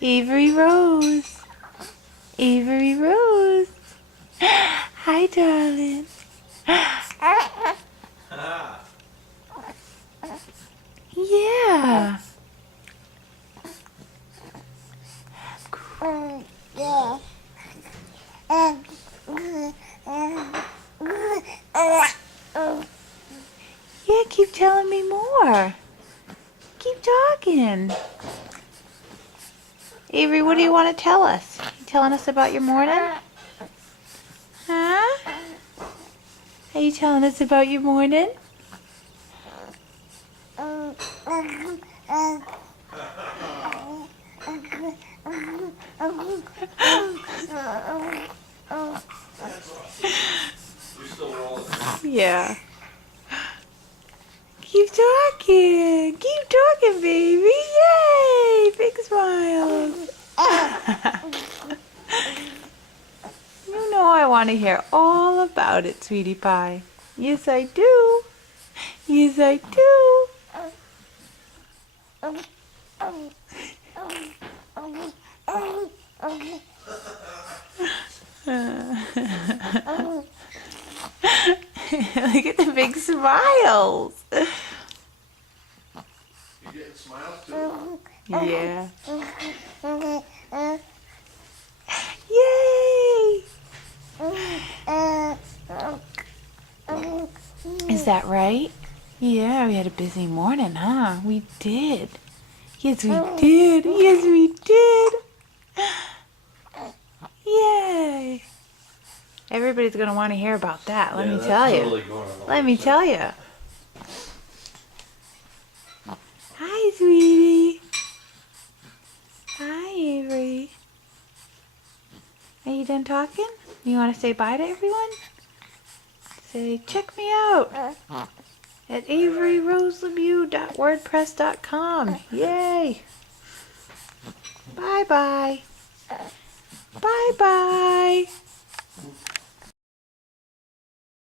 Avery Rose. Avery Rose. Hi, darling. Yeah. Yeah, keep telling me more. Keep talking. Avery, what do you want to tell us? You telling us about your morning? Huh? Are you telling us about your morning? Yeah. Keep talking. Keep talking, baby. Yay! Big smiles. You know I want to hear all about it, sweetie pie. Yes, I do. Yes, I do. Look at the big smiles. You getting smiles too? Yeah. Yay! Is that right? Yeah, we had a busy morning, huh? We did. Yes, we did. Yes, we did. Yay! Everybody's going to want to hear about that. Let me tell you. Let me tell you. Hi, sweetie. Hi, Avery. Are you done talking? You want to say bye to everyone? Say, check me out at averyroselebeau.wordpress.com. Yay! Bye-bye. Bye-bye.